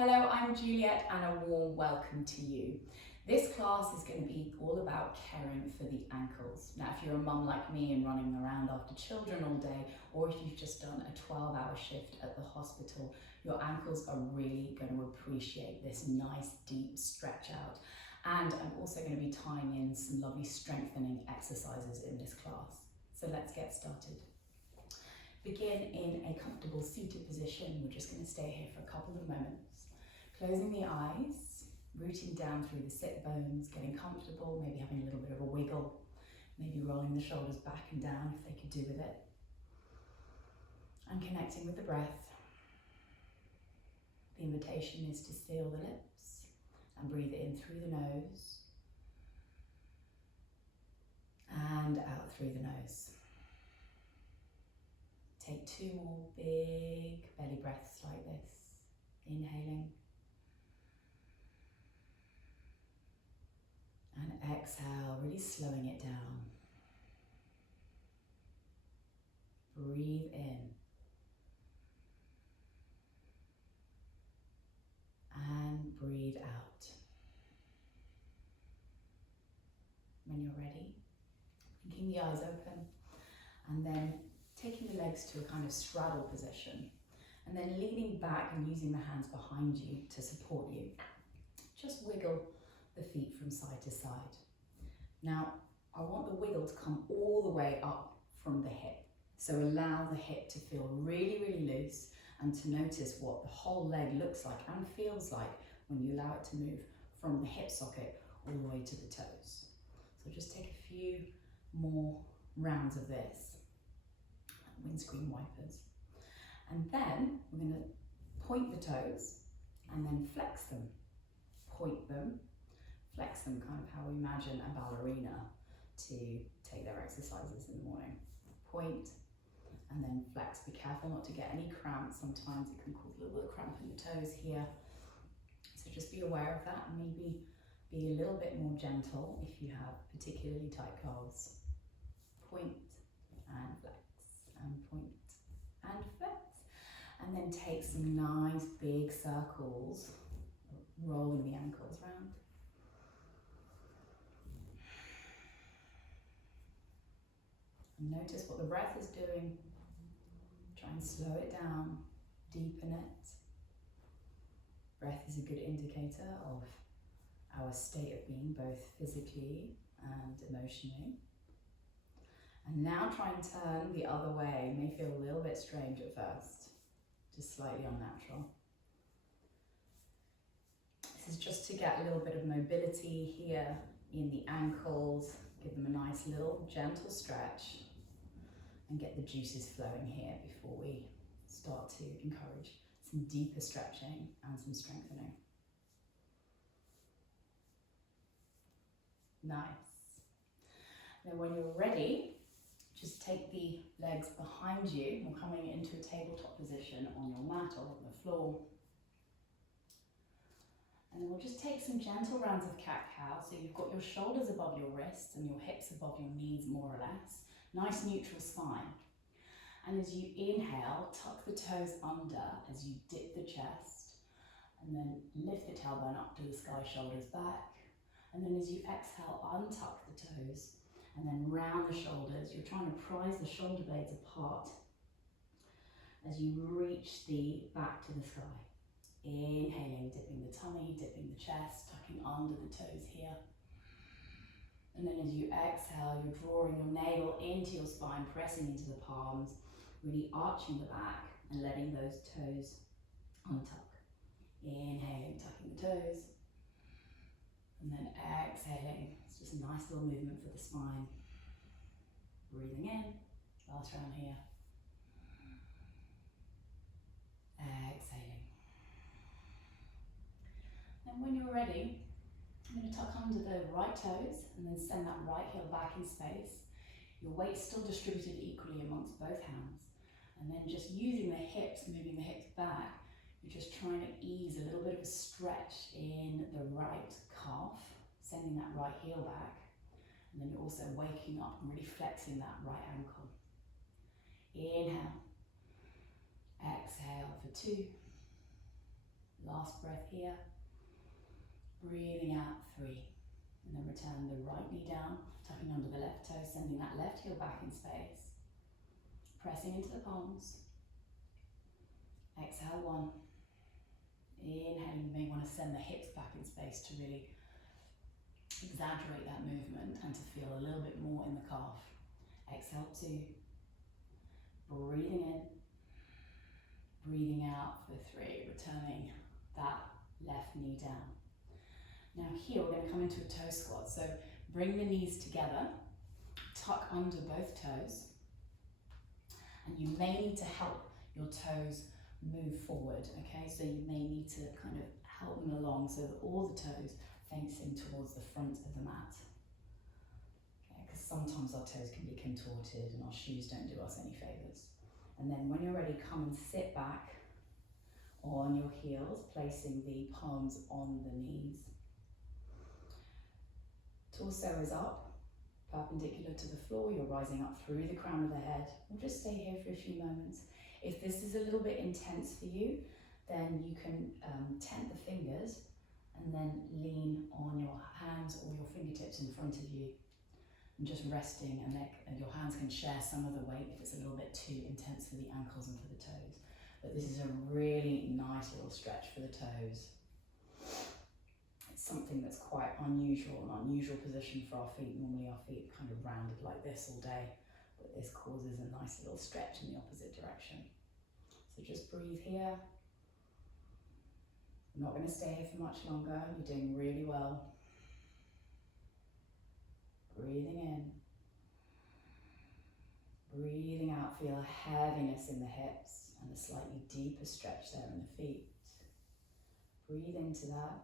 Hello, I'm Juliet and a warm welcome to you. This class is going to be all about caring for the ankles. Now, if you're a mum like me and running around after children all day, or if you've just done a 12-hour shift at the hospital, your ankles are really going to appreciate this nice deep stretch out. And I'm also going to be tying in some lovely strengthening exercises in this class. So let's get started. Begin in a comfortable seated position. We're just going to stay here for a couple of moments. Closing the eyes, rooting down through the sit bones, getting comfortable, maybe having a little bit of a wiggle, maybe rolling the shoulders back and down if they could do with it. And connecting with the breath. The invitation is to seal the lips and breathe in through the nose and out through the nose. Take 2 more big belly breaths like this. Inhaling. And exhale, really slowing it down. Breathe in. And breathe out. When you're ready, blinking the eyes open and then taking the legs to a kind of straddle position and then leaning back and using the hands behind you to support you. Just wiggle the feet from side to side. Now, I want the wiggle to come all the way up from the hip. So allow the hip to feel really, really loose and to notice what the whole leg looks like and feels like when you allow it to move from the hip socket all the way to the toes. So just take a few more rounds of this. Windscreen wipers. And then we're going to point the toes and then flex them. Point them. Flex them, kind of how we imagine a ballerina to take their exercises in the morning. Point and then flex. Be careful not to get any cramps. Sometimes it can cause a little bit of cramp in the toes here. So just be aware of that and maybe be a little bit more gentle if you have particularly tight calves. Point and flex and point and flex. And then take some nice big circles, rolling the ankles round. And notice what the breath is doing. Try and slow it down, deepen it. Breath is a good indicator of our state of being, both physically and emotionally. And now try and turn the other way. It may feel a little bit strange at first, just slightly unnatural. This is just to get a little bit of mobility here in the ankles, give them a nice little gentle stretch and get the juices flowing here before we start to encourage some deeper stretching and some strengthening. Nice. Now when you're ready, just take the legs behind you. You're coming into a tabletop position on your mat or on the floor. And then we'll just take some gentle rounds of cat-cow. So you've got your shoulders above your wrists and your hips above your knees, more or less. Nice neutral spine. And as you inhale, tuck the toes under as you dip the chest. And then lift the tailbone up to the sky, shoulders back. And then as you exhale, untuck the toes. And then round the shoulders. You're trying to prise the shoulder blades apart as you reach the back to the sky. Inhaling, dipping the tummy, dipping the chest, tucking under the toes here. And then as you exhale, you're drawing your navel into your spine, pressing into the palms, really arching the back and letting those toes untuck. Inhaling, tucking the toes. And then exhaling. It's just a nice little movement for the spine. Breathing in. Last round here. Exhaling. And when you're ready, I'm going to tuck under the right toes and then send that right heel back in space. Your weight's still distributed equally amongst both hands. And then just using the hips, moving the hips back, you're just trying to ease a little bit of a stretch in the right calf, sending that right heel back. And then you're also waking up and really flexing that right ankle. Inhale. Exhale for 2. last breath here. Breathing out, 3. And then return the right knee down, tucking under the left toe, sending that left heel back in space. Pressing into the palms. Exhale, 1. Inhaling, you may want to send the hips back in space to really exaggerate that movement and to feel a little bit more in the calf. Exhale, 2. Breathing in. Breathing out for 3. Returning that left knee down. Now here we're going to come into a toe squat. So bring the knees together, tuck under both toes, and you may need to help your toes move forward, okay? So you may need to kind of help them along so that all the toes facing towards the front of the mat. Okay, because sometimes our toes can be contorted and our shoes don't do us any favors. And then when you're ready, come and sit back on your heels, placing the palms on the knees. Torso is up, perpendicular to the floor. You're rising up through the crown of the head. We'll just stay here for a few moments. If this is a little bit intense for you, then you can tent the fingers and then lean on your hands or your fingertips in front of you and just resting, and your hands can share some of the weight if it's a little bit too intense for the ankles and for the toes. But this is a really nice little stretch for the toes. It's something that's quite unusual, an unusual position for our feet. Normally our feet are kind of rounded like this all day, but this causes a nice little stretch in the opposite direction. So just breathe here. I'm not going to stay here for much longer. You're doing really well. Breathing in. Breathing out, feel a heaviness in the hips and a slightly deeper stretch there in the feet. Breathe into that.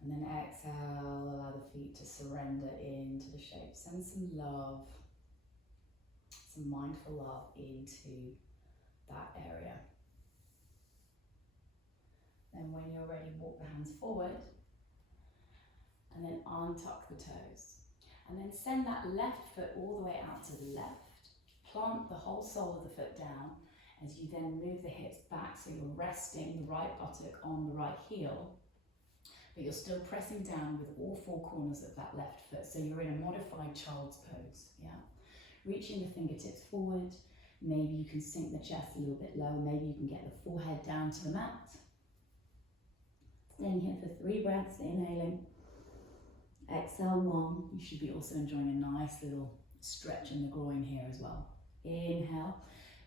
And then exhale, allow the feet to surrender into the shape. Send some love, some mindful love into that area. Then when you're ready, walk the hands forward and then untuck the toes. And then send that left foot all the way out to the left. Plant the whole sole of the foot down as you then move the hips back, so you're resting the right buttock on the right heel, but you're still pressing down with all 4 corners of that left foot. So you're in a modified child's pose, yeah? Reaching the fingertips forward. Maybe you can sink the chest a little bit lower. Maybe you can get the forehead down to the mat. Staying here for 3 breaths, inhaling. Exhale, 1. You should be also enjoying a nice little stretch in the groin here as well. Inhale,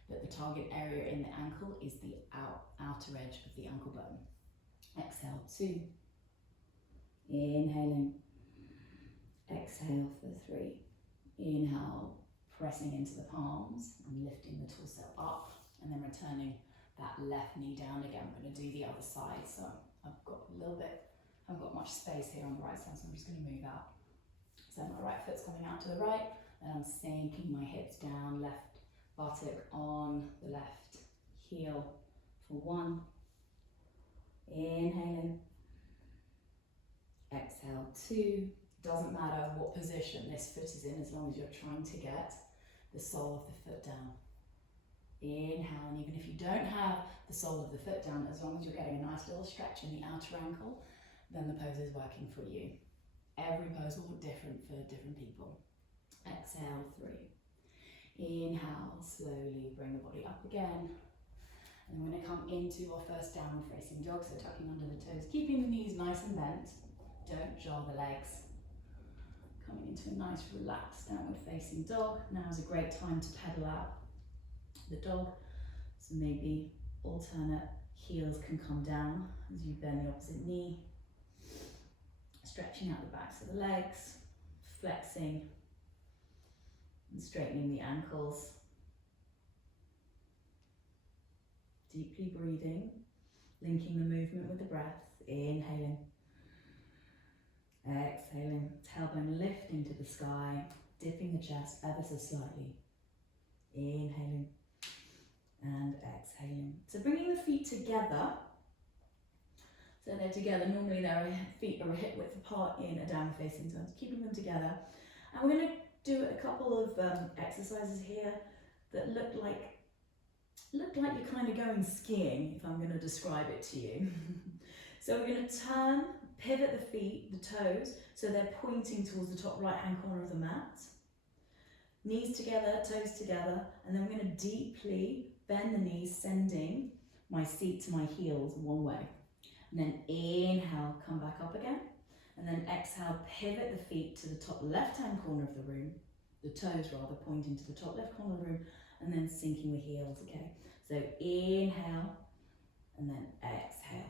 but the target area in the ankle is the outer edge of the ankle bone. Exhale, 2. Inhaling. Exhale for 3. Inhale, pressing into the palms and lifting the torso up, and then returning that left knee down again. I'm going to do the other side, so I've got I haven't got much space here on the right side, so I'm just going to move out. So my right foot's coming out to the right, then I'm sinking my hips down, left buttock on the left heel for 1. Inhaling. Exhale, 2. Doesn't matter what position this foot is in, as long as you're trying to get the sole of the foot down. Inhale, and even if you don't have the sole of the foot down, as long as you're getting a nice little stretch in the outer ankle, then the pose is working for you. Every pose will look different for different people. Exhale, 3. Inhale, slowly bring the body up again. And we're going to come into our first downward facing dog, so tucking under the toes, keeping the knees nice and bent. Don't jar the legs. Coming into a nice relaxed downward facing dog. Now is a great time to pedal out the dog. So maybe alternate heels can come down as you bend the opposite knee. Stretching out the backs of the legs, flexing and straightening the ankles. Deeply breathing, linking the movement with the breath. Inhaling. Exhaling, tailbone lifting to the sky, dipping the chest ever so slightly. Inhaling and exhaling. So bringing the feet together. So they're together. Normally their feet are a hip width apart in a downward facing turn. Keeping them together. And we're going to do a couple of exercises here that look like look like you're kind of going skiing, if I'm going to describe it to you. So we're going to turn, pivot the feet, the toes, so they're pointing towards the top right-hand corner of the mat. Knees together, toes together, and then we're going to deeply bend the knees, sending my seat to my heels one way. And then inhale, come back up again. And then exhale, pivot the feet to the top left-hand corner of the room, the toes rather, pointing to the top left corner of the room, and then sinking the heels, okay? So inhale, and then exhale.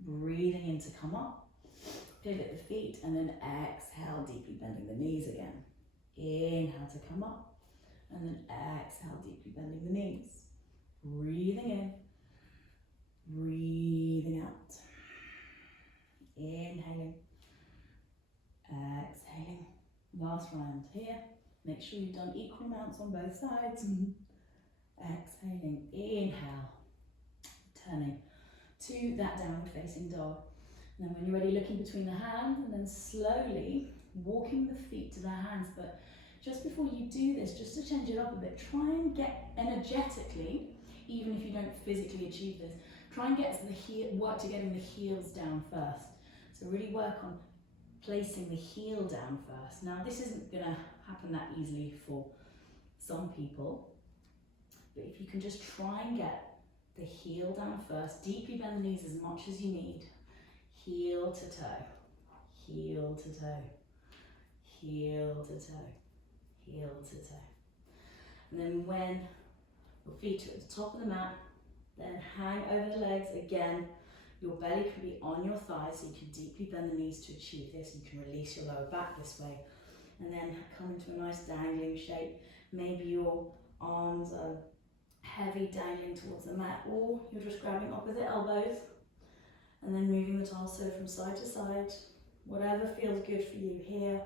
Breathing in to come up, pivot the feet, and then exhale, deeply bending the knees again. Inhale to come up, and then exhale, deeply bending the knees. Breathing in, breathing out. Inhaling, exhaling. Last round here. Make sure you've done equal amounts on both sides. Exhaling, inhale, turning to that downward facing dog. And then when you're ready, looking between the hands, and then slowly walking the feet to the hands. But just before you do this, just to change it up a bit, try and get energetically, even if you don't physically achieve this, try and get work to getting the heels down first. So really work on placing the heel down first. Now this isn't going to happen that easily for some people, but if you can just try and get the heel down first, deeply bend the knees as much as you need, heel to toe, heel to toe, heel to toe, heel to toe. And then when your feet are at the top of the mat, then hang over the legs again. Your belly can be on your thighs, so you can deeply bend the knees to achieve this. You can release your lower back this way. And then come into a nice dangling shape. Maybe your arms are heavy, dangling towards the mat, or you're just grabbing opposite elbows. And then moving the torso from side to side. Whatever feels good for you here.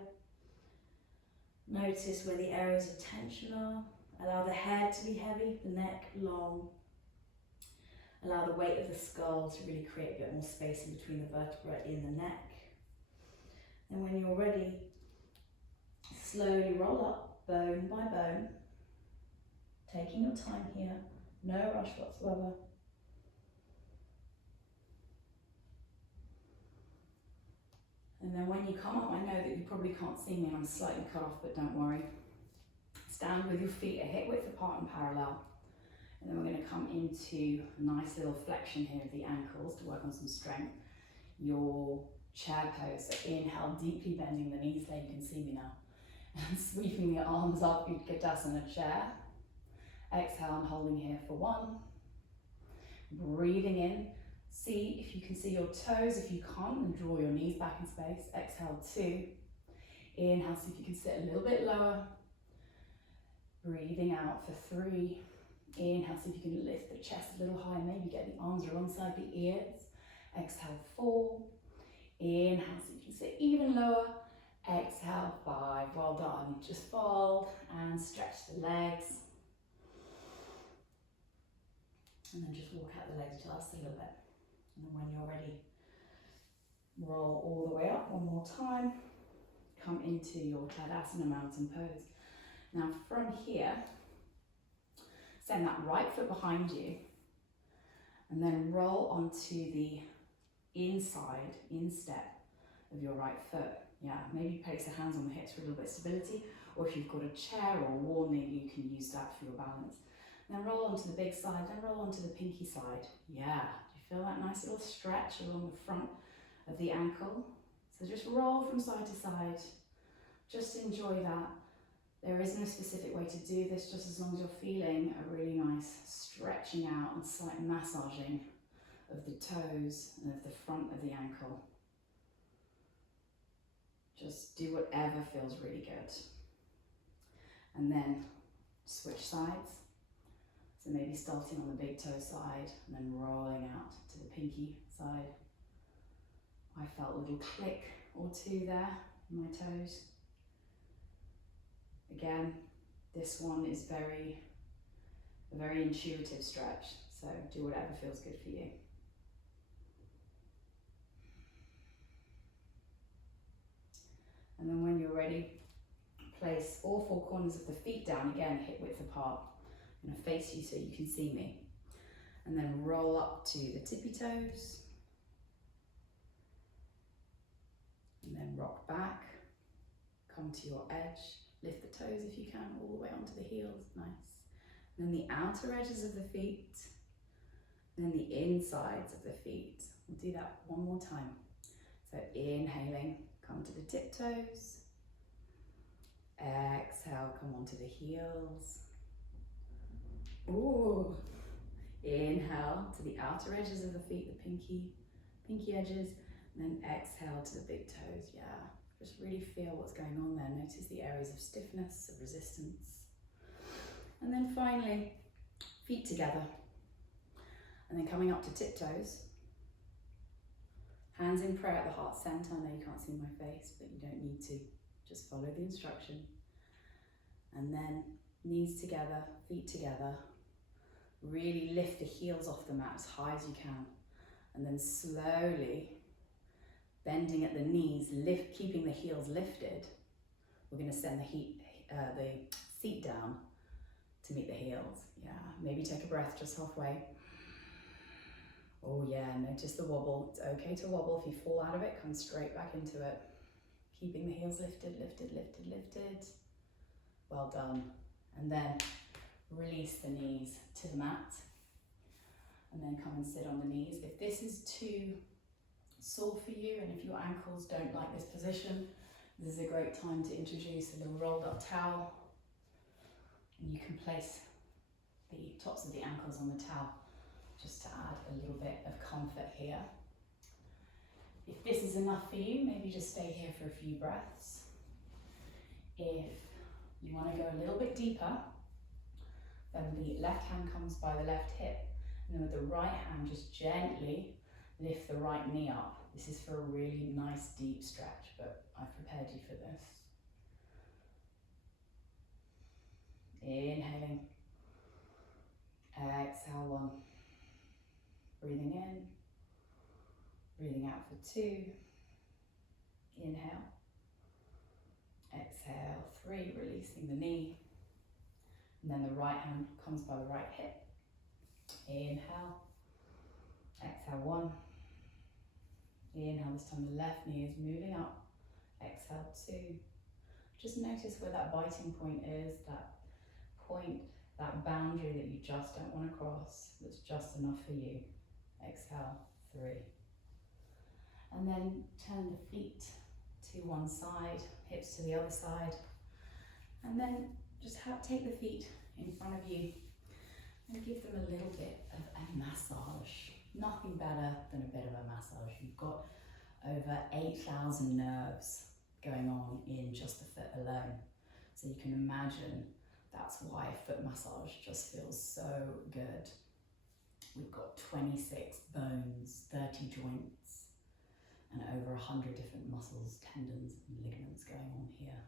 Notice where the areas of tension are. Allow the head to be heavy, the neck long. Allow the weight of the skull to really create a bit more space in between the vertebrae in the neck. And when you're ready, slowly roll up, bone by bone. Taking your time here, no rush whatsoever. And then when you come up, I know that you probably can't see me and I'm slightly cut off, but don't worry. Stand with your feet at hip width apart and parallel. And then we're going to come into a nice little flexion here of the ankles to work on some strength. Your chair pose, so inhale, deeply bending the knees there, you can see me now. And sweeping the arms up, Utkatasana chair. Exhale and holding here for 1. Breathing in, see if you can see your toes. If you can't, then draw your knees back in space. Exhale, 2. Inhale, see if you can sit a little bit lower. Breathing out for 3. Inhale, see if you can lift the chest a little higher, maybe get the arms alongside the ears. Exhale, 4. Inhale, see if you can sit even lower. Exhale, 5. Well done. Just fold and stretch the legs. And then just walk out the legs just a little bit. And then when you're ready, roll all the way up one more time. Come into your Tadasana mountain pose. Now from here, send that right foot behind you and then roll onto the inside, instep of your right foot. Yeah, maybe place your hands on the hips for a little bit of stability, or if you've got a chair or a wall near you, you can use that for your balance. Then roll onto the big side, then roll onto the pinky side. Yeah, do you feel that nice little stretch along the front of the ankle? So just roll from side to side. Just enjoy that. There is no specific way to do this, just as long as you're feeling a really nice stretching out and slight massaging of the toes and of the front of the ankle. Just do whatever feels really good. And then switch sides. So maybe starting on the big toe side and then rolling out to the pinky side. I felt a little click or two there in my toes. Again, this one is a very intuitive stretch, so do whatever feels good for you. And then when you're ready, place all 4 corners of the feet down, again, hip width apart. I'm going to face you so you can see me. And then roll up to the tippy toes. And then rock back. Come to your edge. Lift the toes if you can, all the way onto the heels. Nice. And then the outer edges of the feet. And then the insides of the feet. We'll do that one more time. So inhaling, come to the tiptoes. Exhale, come onto the heels. Ooh. Inhale to the outer edges of the feet, the pinky edges, and then exhale to the big toes. Yeah, just really feel what's going on there. Notice the areas of stiffness, of resistance. And then finally, feet together. And then coming up to tiptoes. Hands in prayer at the heart center. I know you can't see my face, but you don't need to. Just follow the instruction. And then knees together, feet together. Really lift the heels off the mat as high as you can. And then slowly bending at the knees, keeping the heels lifted. We're going to send the seat down to meet the heels. Yeah, maybe take a breath just halfway. Oh yeah, notice the wobble. It's okay to wobble. If you fall out of it, come straight back into it. Keeping the heels lifted, lifted, lifted, lifted. Well done. And then release the knees to the mat. And then come and sit on the knees. If this is too sore for you, and if your ankles don't like this position, this is a great time to introduce a little rolled up towel. And you can place the tops of the ankles on the towel just to add a little bit of comfort here. If this is enough for you, maybe just stay here for a few breaths. If you want to go a little bit deeper, then the left hand comes by the left hip, and then with the right hand, just gently lift the right knee up. This is for a really nice deep stretch, but I've prepared you for this. Inhaling. Exhale, 1. Breathing in. Breathing out for 2. Inhale. Exhale, 3, releasing the knee. And then the right hand comes by the right hip. Inhale. Exhale, 1. Inhale, this time the left knee is moving up. Exhale, 2. Just notice where that biting point is, that point, that boundary that you just don't want to cross, that's just enough for you. Exhale, 3. And then turn the feet to one side, hips to the other side. And then just take the feet in front of you and give them a little bit of a massage. Nothing better than a bit of a massage. You've got over 8,000 nerves going on in just the foot alone. So you can imagine that's why foot massage just feels so good. We've got 26 bones, 30 joints, and over 100 different muscles, tendons, and ligaments going on here.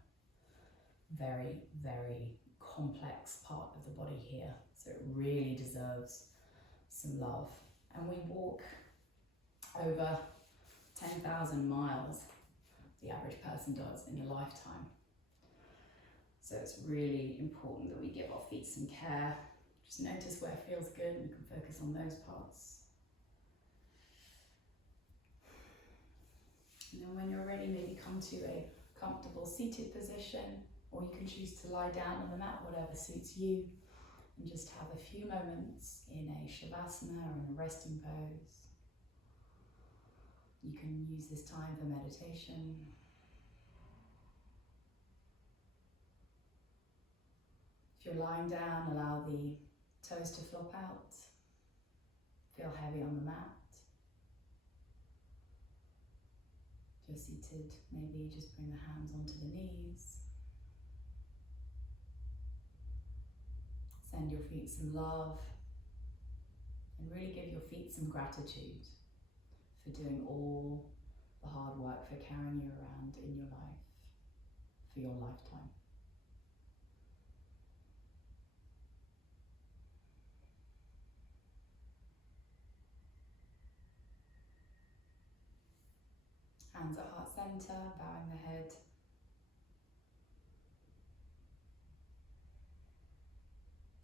Very, very complex part of the body here. So it really deserves some love. And we walk over 10,000 miles, the average person does in a lifetime. So it's really important that we give our feet some care. Just notice where it feels good and we can focus on those parts. And then when you're ready, maybe come to a comfortable seated position, or you can choose to lie down on the mat, whatever suits you, and just have a few moments in a shavasana or in a resting pose. You can use this time for meditation. If you're lying down, allow the toes to flop out. Feel heavy on the mat. If you're seated, maybe just bring the hands onto the knees. Send your feet some love and really give your feet some gratitude for doing all the hard work, for carrying you around in your life, for your lifetime. Hands at heart center, bowing the head.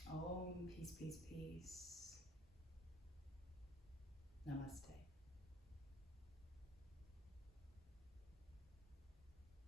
Om peace, peace, peace.